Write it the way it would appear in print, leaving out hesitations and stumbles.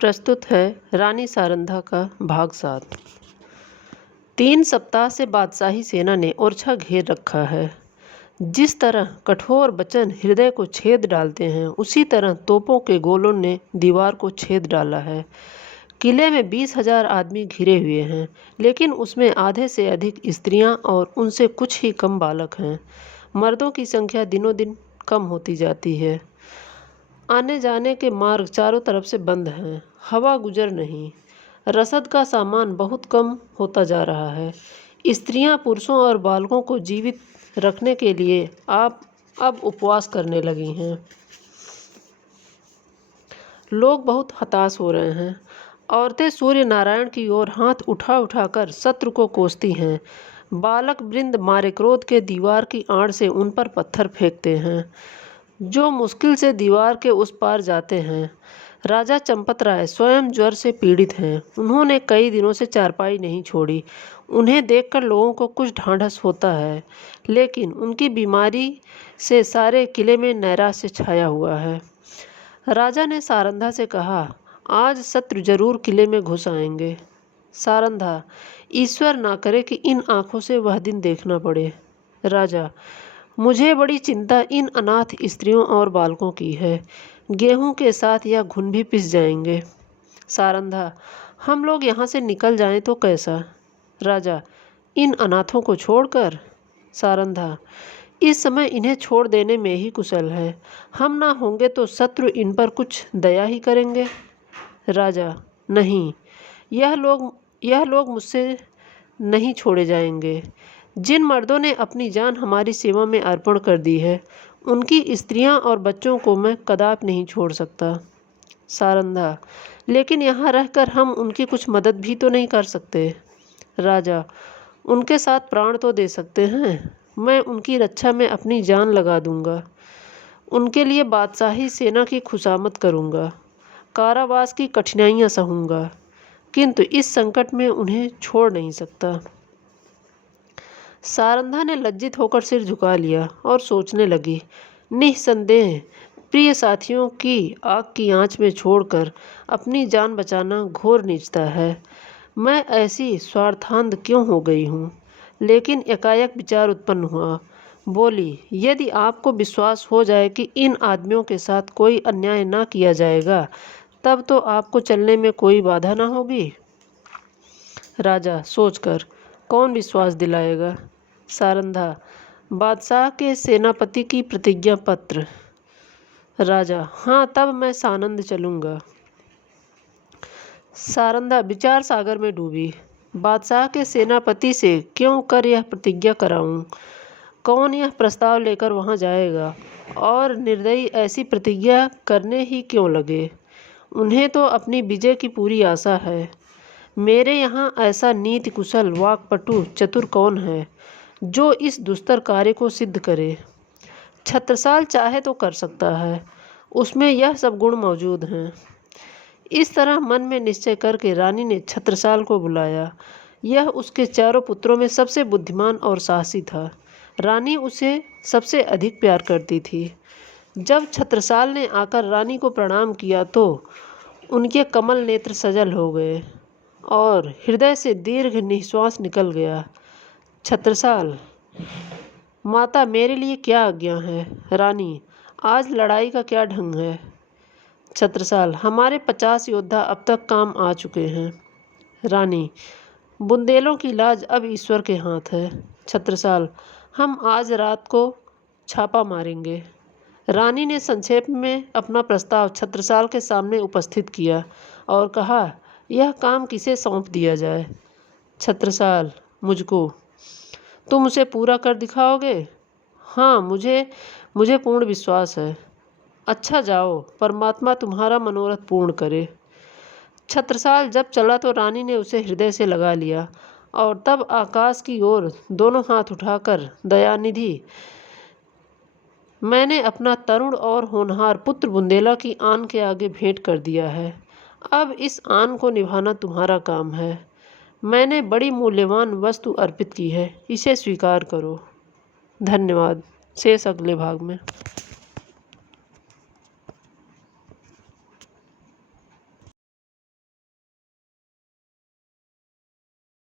प्रस्तुत है रानी सारंधा का भाग 7। 3 सप्ताह से बादशाही सेना ने ओरछा घेर रखा है। जिस तरह कठोर वचन हृदय को छेद डालते हैं, उसी तरह तोपों के गोलों ने दीवार को छेद डाला है। किले में 20,000 आदमी घिरे हुए हैं, लेकिन उसमें आधे से अधिक स्त्रियां और उनसे कुछ ही कम बालक हैं। मर्दों की संख्या दिनों दिन कम होती जाती है। आने जाने के मार्ग चारों तरफ से बंद हैं। हवा गुजर नहीं। रसद का सामान बहुत कम होता जा रहा है। स्त्रियां, पुरुषों और बालकों को जीवित रखने के लिए आप अब उपवास करने लगी हैं। लोग बहुत हताश हो रहे हैं। औरतें सूर्य नारायण की ओर हाथ उठा उठाकर शत्रु को कोसती हैं। बालक वृंद मारे क्रोध के दीवार की आड़ से उन पर पत्थर फेंकते हैं, जो मुश्किल से दीवार के उस पार जाते हैं। राजा चंपत राय स्वयं ज्वर से पीड़ित हैं। उन्होंने कई दिनों से चारपाई नहीं छोड़ी। उन्हें देखकर लोगों को कुछ ढांढस होता है, लेकिन उनकी बीमारी से सारे किले में नैराश्य छाया हुआ है। राजा ने सारंधा से कहा, आज शत्रु जरूर किले में घुस आएंगे। सारंधा, ईश्वर ना करे कि इन आंखों से वह दिन देखना पड़े। राजा, मुझे बड़ी चिंता इन अनाथ स्त्रियों और बालकों की है। गेहूं के साथ या घुन भी पिस जाएंगे। सारंधा, हम लोग यहाँ से निकल जाएं तो कैसा? राजा, इन अनाथों को छोड़कर? सारंधा, इस समय इन्हें छोड़ देने में ही कुशल है। हम ना होंगे तो शत्रु इन पर कुछ दया ही करेंगे। राजा, नहीं, यह लोग मुझसे नहीं छोड़े जाएंगे। जिन मर्दों ने अपनी जान हमारी सेवा में अर्पण कर दी है, उनकी स्त्रियां और बच्चों को मैं कदापि नहीं छोड़ सकता। सारंधा, लेकिन यहाँ रहकर हम उनकी कुछ मदद भी तो नहीं कर सकते। राजा, उनके साथ प्राण तो दे सकते हैं। मैं उनकी रक्षा में अपनी जान लगा दूंगा। उनके लिए बादशाही सेना की खुशामद करूंगा। कारावास की कठिनाइयाँ सहूंगा, किंतु इस संकट में उन्हें छोड़ नहीं सकता। सारंधा ने लज्जित होकर सिर झुका लिया और सोचने लगी। निस्संदेह प्रिय साथियों की आग की आंच में छोड़कर अपनी जान बचाना घोर नीचता है। मैं ऐसी स्वार्थांध क्यों हो गई हूँ? लेकिन एकाएक विचार उत्पन्न हुआ। बोली, यदि आपको विश्वास हो जाए कि इन आदमियों के साथ कोई अन्याय ना किया जाएगा, तब तो आपको चलने में कोई बाधा ना होगी। राजा, सोचकर, कौन विश्वास दिलाएगा? सारंधा, बादशाह के सेनापति की प्रतिज्ञा पत्र। राजा, हाँ, तब मैं सानंद चलूँगा। सारंधा विचार सागर में डूबी। बादशाह के सेनापति से क्यों कर यह प्रतिज्ञा कराऊं? कौन यह प्रस्ताव लेकर वहां जाएगा? और निर्दयी ऐसी प्रतिज्ञा करने ही क्यों लगे? उन्हें तो अपनी विजय की पूरी आशा है। मेरे यहाँ ऐसा नीति कुशल, वाक्पटु, चतुर कौन है जो इस दुस्तर कार्य को सिद्ध करे? छत्रसाल चाहे तो कर सकता है। उसमें यह सब गुण मौजूद हैं। इस तरह मन में निश्चय करके रानी ने छत्रसाल को बुलाया। यह उसके चारों पुत्रों में सबसे बुद्धिमान और साहसी था। रानी उसे सबसे अधिक प्यार करती थी। जब छत्रसाल ने आकर रानी को प्रणाम किया तो उनके कमल नेत्र सजल हो गए और हृदय से दीर्घ निश्वास निकल गया। छत्रसाल, माता, मेरे लिए क्या आज्ञा है? रानी, आज लड़ाई का क्या ढंग है? छत्रसाल, हमारे 50 योद्धा अब तक काम आ चुके हैं। रानी, बुंदेलों की लाज अब ईश्वर के हाथ है। छत्रसाल, हम आज रात को छापा मारेंगे। रानी ने संक्षेप में अपना प्रस्ताव छत्रसाल के सामने उपस्थित किया और कहा, यह काम किसे सौंप दिया जाए? छत्रसाल, मुझको। तुम उसे पूरा कर दिखाओगे? हाँ, मुझे पूर्ण विश्वास है। अच्छा, जाओ, परमात्मा तुम्हारा मनोरथ पूर्ण करे। छत्रसाल जब चला तो रानी ने उसे हृदय से लगा लिया और तब आकाश की ओर दोनों हाथ उठाकर, दयानिधि, मैंने अपना तरुण और होनहार पुत्र बुंदेला की आन के आगे भेंट कर दिया है। अब इस आन को निभाना तुम्हारा काम है। मैंने बड़ी मूल्यवान वस्तु अर्पित की है, इसे स्वीकार करो। धन्यवाद। शेष अगले भाग में।